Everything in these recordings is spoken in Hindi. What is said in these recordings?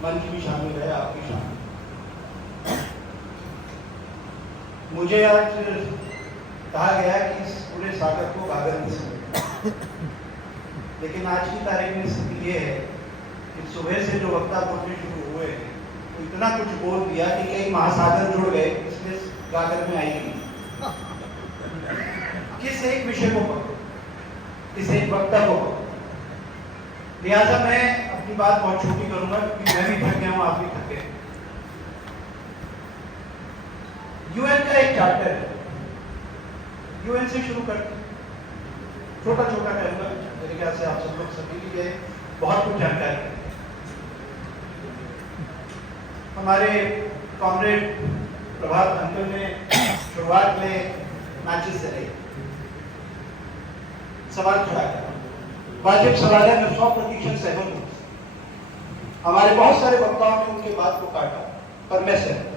मंच भी शामिल है, आप भी शामिल। मुझे आज कहा गया कि इस पूरे सागर को गागर में समेटे, लेकिन आज की तारीख में स्थिति ये है कि सुबह से जो वक्ता बोलने शुरू हुए तो इतना कुछ बोल दिया कि कई महासागर जुड़ गए, इसलिए गागर में आई नहीं। किस एक विषय को पकड़ो, किस एक वक्ता को पकड़ो। लिहाजा मैं अपनी बात बहुत छोटी करूंगा क्योंकि मैं भी थक गया हूं, आप भी थके। यूएन का एक चार्टर है, यूएन से शुरू करते छोटा छोटा कहूंगा, मेरे ख्याल से आप सब लोग सभी के लिए बहुत कुछ जानकारी है। हमारे कॉमरेड प्रभात अंकल ने शुरुआत में मैचेस से रही सवाल खड़ा किया, वाजिब सवाल है, मैं 100% सहमत हूं। हमारे बहुत सारे वक्ताओं ने उनके बात को काटा, पर मैं सहमत,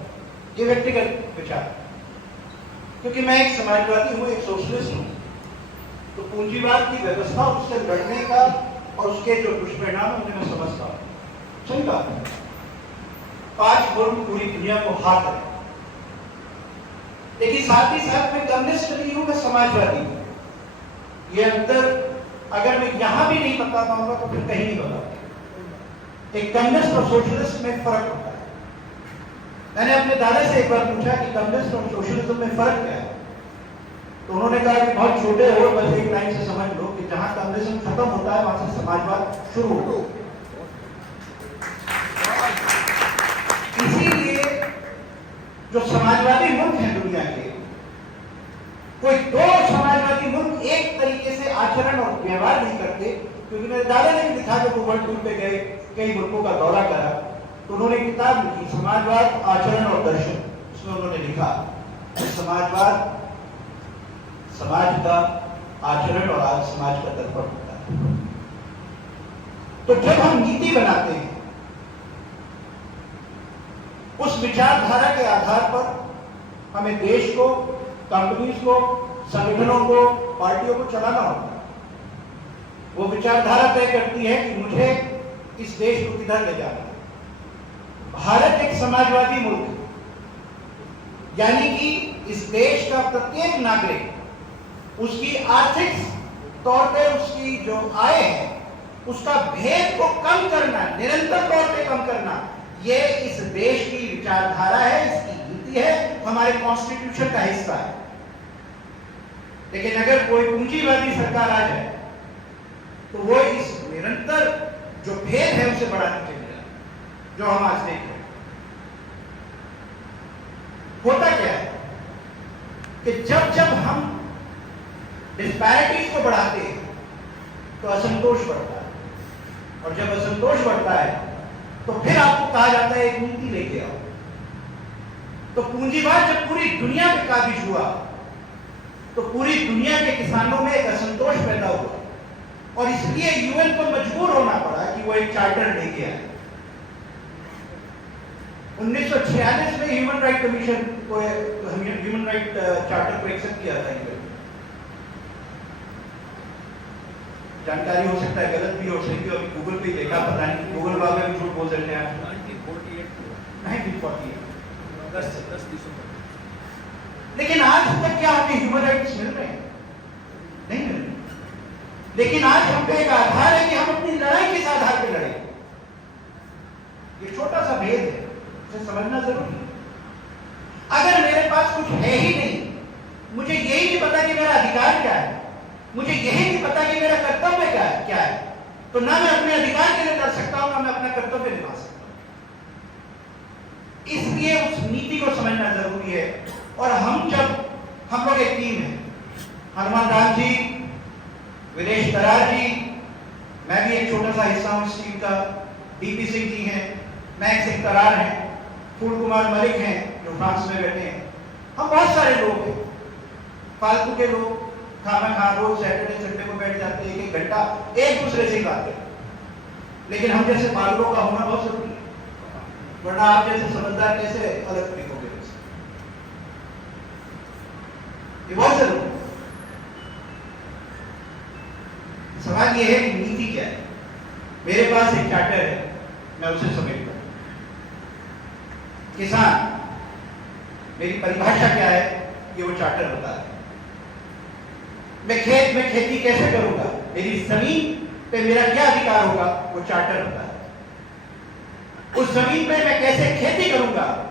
ये व्यक्तिगत विचार, क्योंकि मैं एक समाजवादी हूं, एक सोशलिस्ट हूं, तो पूंजीवाद की व्यवस्था, उससे लड़ने का और उसके जो दुष्परिणाम है उन्हें मैं समझता हूं। सही बात है, 5 मुल्क पूरी दुनिया को हाथ है, लेकिन साथ ही साथ मैं कम्युनिस्ट नहीं हूं, मैं समाजवादी हूं। ये अंतर अगर मैं यहां भी नहीं बता पाऊंगा तो फिर कहीं नहीं बता। एक कम्युनिस्ट और सोशलिस्ट में फर्क होता है। मैंने अपने दादा से एक बार पूछा कि कम्युनिस्ट और सोशलिज्म में फर्क क्या है, तो उन्होंने कहा कि बहुत छोटे हो, बस एक लाइन से समझ लो कि जहां कम्युनिज्म खत्म होता है वहां से समाजवाद शुरू होता है। इसीलिए जो समाजवादी मुल्क हैं दुनिया के, कोई 2 समाजवादी मुल्क एक तरीके से आचरण और व्यवहार नहीं करते, क्योंकि मेरे दादा ने भी लिखा जब वो वर्ल्ड टूर पे गए, कई मुल्कों का दौरा करा, तो उन्होंने किताब लिखी समाजवाद, आचरण और दर्शन। उसमें उन्होंने लिखा समाजवाद समाज का आचरण और आज समाज का दर्पण होता है। तो जब हम नीति बनाते हैं उस विचारधारा के आधार पर हमें देश को, कंपनीज को, संगठनों को, पार्टियों को चलाना होता है। वो विचारधारा तय करती है कि मुझे इस देश को किधर ले जाना है। भारत एक समाजवादी मुल्क है, यानी कि इस देश का प्रत्येक नागरिक उसकी आर्थिक तौर पे उसकी जो आय है उसका भेद को कम करना, निरंतर तौर पे कम करना, ये इस देश की विचारधारा है, इसकी नीति है, हमारे कॉन्स्टिट्यूशन का हिस्सा है। लेकिन अगर कोई पूंजीवादी सरकार आ जाए तो वो इस निरंतर जो भेद है उसे बढ़ाने के लिए, जो हम आज देख रहे हैं, होता क्या है कि जब जब हम डिस्पैरिटीज को बढ़ाते हैं तो असंतोष बढ़ता है, और जब असंतोष बढ़ता है तो फिर आपको कहा जाता है एक नीति लेके आओ। तो पूंजीवाद जब पूरी दुनिया पे काबिज हुआ तो पूरी दुनिया के किसानों में एक असंतोष पैदा हुआ, और इसलिए यूएन को मजबूर होना पड़ा कि वो एक चार्टर लेके आए। 1946 में ह्यूमन राइट कमीशन को, ह्यूमन राइट चार्टर को एक्सेप्ट किया था यूएन। जानकारी हो सकता है गलत भी हो सकती है, अभी गूगल पे देखा, पता नहीं गूगल वाले भी झूठ बोल सकते हैं। 1948 लेकिन आज तक क्या हमें ह्यूमन राइट्स मिल रहे हैं? नहीं मिल रहे। लेकिन आज हम पे एक आधार है कि हम अपनी लड़ाई किस आधार पे लड़े। ये छोटा सा भेद है, उसे समझना जरूरी है। अगर मेरे पास कुछ है ही नहीं, मुझे यही नहीं पता कि मेरा अधिकार क्या है, मुझे यही नहीं पता कि मेरा कर्तव्य क्या है, तो ना मैं अपने अधिकार के लिए लड़ सकता हूं, ना मैं अपना कर्तव्य निभा सकता हूं। इसलिए उस नीति को समझना जरूरी है। और हम लोग एक टीम है, हनुमान राम जी, विदेश दरार जी, मैं भी एक छोटा सा हिस्सा हूं इस टीम का, डीपी सिंह जी हैं, मैक्स सिंह करार हैं, फूल कुमार मलिक हैं जो फ्रांस में बैठे हैं, हम बहुत सारे लोग हैं, फालतू के लोग, खाना खा रोज सैटरडे संडे को बैठ जाते हैं 1 घंटा एक दूसरे से बात करते, लेकिन हम जैसे बालकों का होना बहुत जरूरी है, वरना आप जैसे समझदार कैसे अलग दिखोगे। ये बहुत जरूरी है। सवाल ये है कि नीति क्या है। मेरे पास एक चार्टर है, मैं उसे समेटता हूं। किसान, मेरी परिभाषा क्या है, ये वो चार्टर होता है। मैं खेत में खेती कैसे करूंगा, मेरी जमीन पे मेरा क्या अधिकार होगा, वो चार्टर होता है। उस जमीन पे मैं कैसे खेती करूंगा,